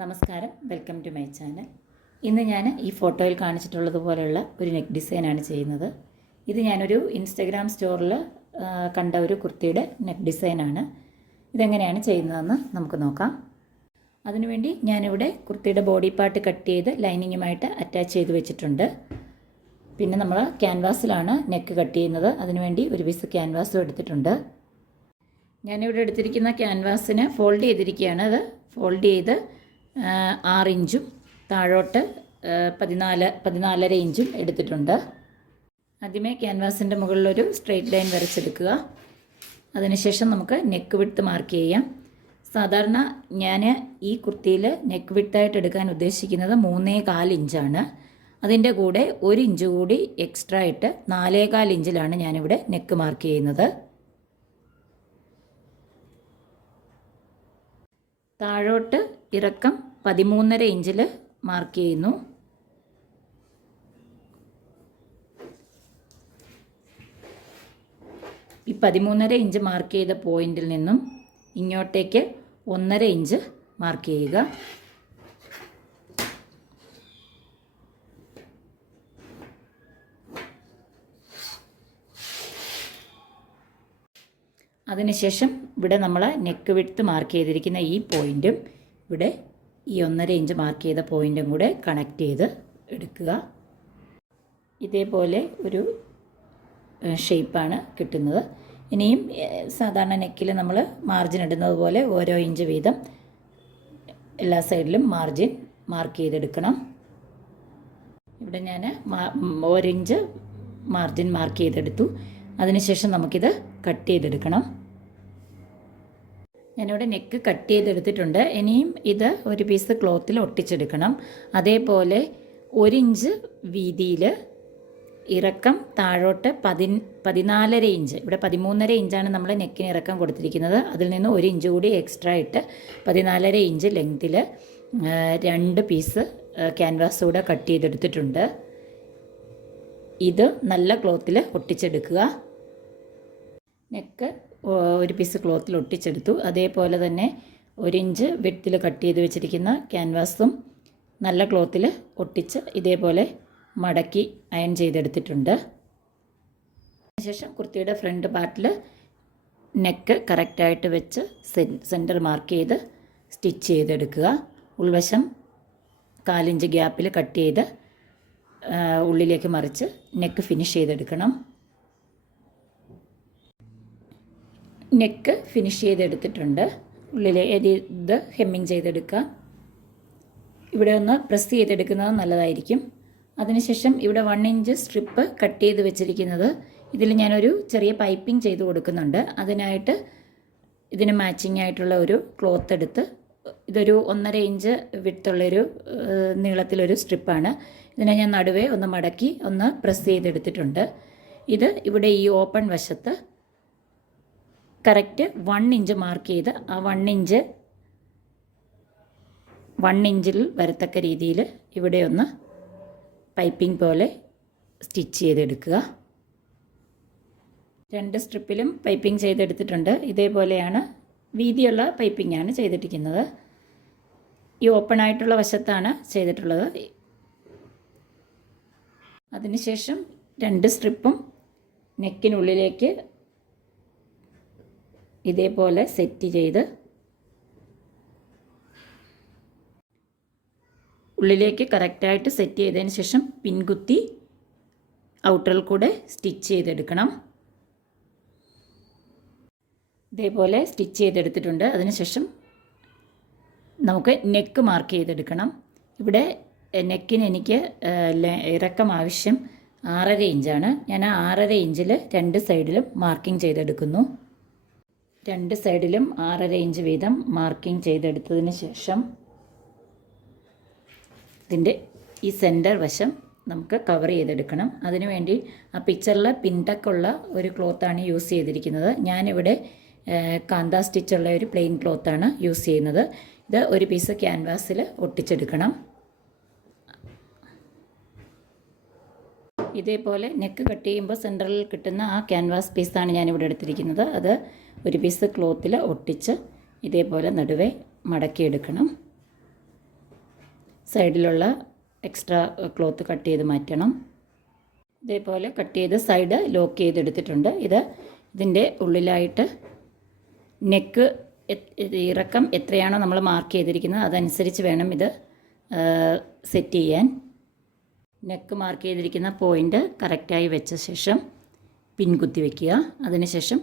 നമസ്കാരം, welcome to my channel. ഇന്ന് ഞാൻ ഈ ഫോട്ടോയിൽ കാണിച്ചിട്ടുള്ളതുപോലെയുള്ള ഒരു നെക്ക് ഡിസൈനാണ് ചെയ്യുന്നത്. ഇത് ഞാനൊരു ഇൻസ്റ്റഗ്രാം സ്റ്റോറിൽ കണ്ട ഒരു കുർത്തിയുടെ നെക്ക് ഡിസൈനാണ്. ഇതെങ്ങനെയാണ് ചെയ്യുന്നതെന്ന് നമുക്ക് നോക്കാം. അതിനുവേണ്ടി ഞാനിവിടെ കുർത്തിയുടെ ബോഡി പാർട്ട് കട്ട് ചെയ്ത് ലൈനിങ്ങുമായിട്ട് അറ്റാച്ച് ചെയ്ത് വെച്ചിട്ടുണ്ട്. പിന്നെ നമ്മൾ ക്യാൻവാസിലാണ് നെക്ക് കട്ട് ചെയ്യുന്നത്. അതിനുവേണ്ടി ഒരു പീസ് ക്യാൻവാസും എടുത്തിട്ടുണ്ട്. ഞാനിവിടെ എടുത്തിരിക്കുന്ന ക്യാൻവാസിന് ഫോൾഡ് ചെയ്തിരിക്കുകയാണ്. അത് ഫോൾഡ് ചെയ്ത് 6 ഇഞ്ചും താഴോട്ട് 14.5 ഇഞ്ചും എടുത്തിട്ടുണ്ട്. ആദ്യമേ ക്യാൻവാസിൻ്റെ മുകളിലൊരു സ്ട്രെയിറ്റ് ലൈൻ വരച്ചെടുക്കുക. അതിനുശേഷം നമുക്ക് നെക്ക് വിഡ്ത്ത് മാർക്ക് ചെയ്യാം. സാധാരണ ഞാൻ ഈ കുർത്തിയിൽ നെക്ക് വിഡ്ത്തായിട്ട് എടുക്കാൻ ഉദ്ദേശിക്കുന്നത് 3.25 ഇഞ്ചാണ്. അതിൻ്റെ കൂടെ 1 ഇഞ്ച് കൂടി എക്സ്ട്രാ ഇട്ട് 4.25 ഇഞ്ചിലാണ് ഞാനിവിടെ നെക്ക് മാർക്ക് ചെയ്യുന്നത്. താഴോട്ട് ഇറക്കം 13.5 ഇഞ്ചിൽ മാർക്ക് ചെയ്യുന്നു. ഈ 13.5 ഇഞ്ച് മാർക്ക് ചെയ്ത പോയിന്റിൽ നിന്നും ഇങ്ങോട്ടേക്ക് 1.5 ഇഞ്ച് മാർക്ക് ചെയ്യുക. അതിനുശേഷം ഇവിടെ നമ്മൾ നെക്ക് വിഡ്ത്ത് മാർക്ക് ചെയ്തിരിക്കുന്ന ഈ പോയിൻറ്റും ഇവിടെ ഈ 1.5 ഇഞ്ച് മാർക്ക് ചെയ്ത പോയിൻറ്റും കൂടെ കണക്ട് ചെയ്ത് എടുക്കുക. ഇതേപോലെ ഒരു ഷേപ്പാണ് കിട്ടുന്നത്. ഇനിയും സാധാരണ നെക്കിൽ നമ്മൾ മാർജിൻ ഇടുന്നത് പോലെ ഓരോ ഇഞ്ച് വീതം എല്ലാ സൈഡിലും മാർജിൻ മാർക്ക് ചെയ്തെടുക്കണം. ഇവിടെ ഞാൻ 1 ഇഞ്ച് മാർജിൻ മാർക്ക് ചെയ്തെടുത്തു. അതിനുശേഷം നമുക്കിത് കട്ട് ചെയ്തെടുക്കണം. ഞാനിവിടെ നെക്ക് കട്ട് ചെയ്തെടുത്തിട്ടുണ്ട്. ഇനിയും ഇത് ഒരു പീസ് ക്ലോത്തിൽ ഒട്ടിച്ചെടുക്കണം. അതേപോലെ 1 ഇഞ്ച് വീതിയിൽ ഇറക്കം താഴോട്ട് 14.5 ഇഞ്ച്, ഇവിടെ 13.5 ഇഞ്ചാണ് നമ്മൾ നെക്കിന് ഇറക്കം കൊടുത്തിരിക്കുന്നത്. അതിൽ നിന്ന് 1 ഇഞ്ച് കൂടി എക്സ്ട്രാ ഇട്ട് 14.5 ഇഞ്ച് ലെങ്ത്തിൽ 2 പീസ് ക്യാൻവാസ് കൂടെ കട്ട് ചെയ്തെടുത്തിട്ടുണ്ട്. ഇത് നല്ല ക്ലോത്തിൽ ഒട്ടിച്ചെടുക്കുക. നെക്ക് ഒരു പീസ് ക്ലോത്തിൽ ഒട്ടിച്ചെടുത്തു. അതേപോലെ തന്നെ 1 ഇഞ്ച് വിഡ്ത്തിൽ കട്ട് ചെയ്ത് വെച്ചിരിക്കുന്ന ക്യാൻവാസും നല്ല ക്ലോത്തിൽ ഒട്ടിച്ച് ഇതേപോലെ മടക്കി അയൺ ചെയ്തെടുത്തിട്ടുണ്ട്. അതിനുശേഷം കുർത്തിയുടെ ഫ്രണ്ട് പാർട്ടിൽ നെക്ക് കറക്റ്റായിട്ട് വെച്ച് സെൻറ്റർ മാർക്ക് ചെയ്ത് സ്റ്റിച്ച് ചെയ്തെടുക്കുക. ഉൾവശം 4 ഇഞ്ച് ഗ്യാപ്പിൽ കട്ട് ചെയ്ത് ഉള്ളിലേക്ക് മറിച്ച് നെക്ക് ഫിനിഷ് ചെയ്തെടുക്കണം. നെക്ക് ഫിനിഷ് ചെയ്തെടുത്തിട്ടുണ്ട്. ഉള്ളിലെ ഇത് ഹെമ്മിങ് ചെയ്തെടുക്കുക. ഇവിടെ ഒന്ന് പ്രസ് ചെയ്തെടുക്കുന്നത് നല്ലതായിരിക്കും. അതിനുശേഷം ഇവിടെ 1 ഇഞ്ച് സ്ട്രിപ്പ് കട്ട് ചെയ്ത് വെച്ചിരിക്കുന്നത്, ഇതിൽ ഞാനൊരു ചെറിയ പൈപ്പിംഗ് ചെയ്ത് കൊടുക്കുന്നുണ്ട്. അതിനായിട്ട് ഇതിന് മാച്ചിങ് ആയിട്ടുള്ള ഒരു ക്ലോത്ത് എടുത്ത്, ഇതൊരു 1.5 ഇഞ്ച് വിഡ്ത്തുള്ളൊരു നീളത്തിലൊരു സ്ട്രിപ്പാണ്. ഇതിനെ ഞാൻ നടുവേ ഒന്ന് മടക്കി ഒന്ന് പ്രസ് ചെയ്തെടുത്തിട്ടുണ്ട്. ഇത് ഇവിടെ ഈ ഓപ്പൺ വശത്ത് കറക്റ്റ് 1 ഇഞ്ച് മാർക്ക് ചെയ്ത് ആ 1 ഇഞ്ചിൽ വരത്തക്ക രീതിയിൽ ഇവിടെ ഒന്ന് പൈപ്പിംഗ് പോലെ സ്റ്റിച്ച് ചെയ്തെടുക്കുക. 2 സ്ട്രിപ്പിലും പൈപ്പിംഗ് ചെയ്തെടുത്തിട്ടുണ്ട്. ഇതേപോലെയാണ് വീതിയുള്ള പൈപ്പിംഗാണ് ചെയ്തിരിക്കുന്നത്. ഈ ഓപ്പൺ ആയിട്ടുള്ള വശത്താണ് ചെയ്തിട്ടുള്ളത്. അതിനുശേഷം 2 സ്ട്രിപ്പും നെക്കിനുള്ളിലേക്ക് ഇതേപോലെ സെറ്റ് ചെയ്ത് ഉള്ളിലേക്ക് കറക്റ്റായിട്ട് സെറ്റ് ചെയ്തതിന് ശേഷം പിൻകുത്തി ഔട്ടറിൽ കൂടെ സ്റ്റിച്ച് ചെയ്തെടുക്കണം. ഇതേപോലെ സ്റ്റിച്ച് ചെയ്തെടുത്തിട്ടുണ്ട്. അതിനുശേഷം നമുക്ക് നെക്ക് മാർക്ക് ചെയ്തെടുക്കണം. ഇവിടെ നെക്കിന് എനിക്ക് ഇറക്കം ആവശ്യം 6.5 ഇഞ്ചാണ്. ഞാൻ 6.5 ഇഞ്ചിൽ 2 സൈഡിലും മാർക്കിംഗ് ചെയ്തെടുക്കുന്നു. 2 സൈഡിലും 6.5 ഇഞ്ച് വീതം മാർക്കിംഗ് ചെയ്തെടുത്തതിന് ശേഷം ഇതിൻ്റെ ഈ സെൻറ്റർ വശം നമുക്ക് കവർ ചെയ്തെടുക്കണം. അതിനുവേണ്ടി ആ പിക്ചറിൽ പിൻടക്കുള്ള ഒരു ക്ലോത്താണ് യൂസ് ചെയ്തിരിക്കുന്നത്. ഞാനിവിടെ കാന്ത സ്റ്റിച്ചുള്ള ഒരു പ്ലെയിൻ ക്ലോത്താണ് യൂസ് ചെയ്യുന്നത്. ഇത് ഒരു പീസ് ക്യാൻവാസിൽ ഒട്ടിച്ചെടുക്കണം. ഇതേപോലെ നെക്ക് കട്ട് ചെയ്യുമ്പോൾ സെൻറ്ററിൽ കിട്ടുന്ന ആ ക്യാൻവാസ് പീസാണ് ഞാനിവിടെ എടുത്തിരിക്കുന്നത്. അത് ഒരു പീസ് ക്ലോത്തിൽ ഒട്ടിച്ച് ഇതേപോലെ നടുവേ മടക്കിയെടുക്കണം. സൈഡിലുള്ള എക്സ്ട്രാ ക്ലോത്ത് കട്ട് ചെയ്ത് മാറ്റണം. ഇതേപോലെ കട്ട് ചെയ്ത് സൈഡ് ലോക്ക് ചെയ്തെടുത്തിട്ടുണ്ട്. ഇതിൻ്റെ ഉള്ളിലായിട്ട് നെക്ക് ഇറക്കം എത്രയാണോ നമ്മൾ മാർക്ക് ചെയ്തിരിക്കുന്നത് അതനുസരിച്ച് വേണം ഇത് സെറ്റ് ചെയ്യാൻ. നെക്ക് മാർക്ക് ചെയ്തിരിക്കുന്ന പോയിൻ്റ് കറക്റ്റായി വെച്ച ശേഷം പിൻ കുത്തി വയ്ക്കുക. അതിനുശേഷം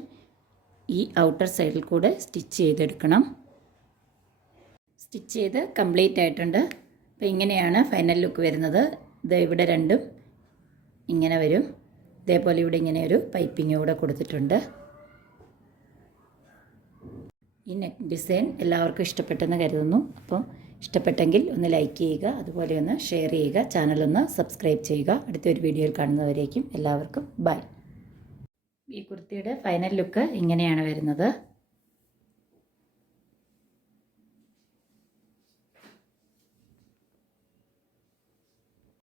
ഈ ഔട്ടർ സൈഡിൽ കൂടെ സ്റ്റിച്ച് ചെയ്തെടുക്കണം. സ്റ്റിച്ച് ചെയ്ത് കംപ്ലീറ്റ് ആയിട്ടുണ്ട്. അപ്പോൾ ഇങ്ങനെയാണ് ഫൈനൽ ലുക്ക് വരുന്നത്. ഇത് ഇവിടെ രണ്ടും ഇങ്ങനെ വരും. ഇതേപോലെ ഇവിടെ ഇങ്ങനെ ഒരു പൈപ്പിംഗ് കൂടെ കൊടുത്തിട്ടുണ്ട്. ഈ നെക്ക് ഡിസൈൻ എല്ലാവർക്കും ഇഷ്ടപ്പെട്ടെന്ന് കരുതുന്നു. അപ്പം ഇഷ്ടപ്പെട്ടെങ്കിൽ ഒന്ന് ലൈക്ക് ചെയ്യുക, അതുപോലെ ഒന്ന് ഷെയർ ചെയ്യുക, ചാനലൊന്ന് സബ്സ്ക്രൈബ് ചെയ്യുക. അടുത്തൊരു വീഡിയോയിൽ കാണുന്നവരേക്കും എല്ലാവർക്കും ബൈ. ഈ കുർത്തിയുടെ ഫൈനൽ ലുക്ക് ഇങ്ങനെയാണ് വരുന്നത്.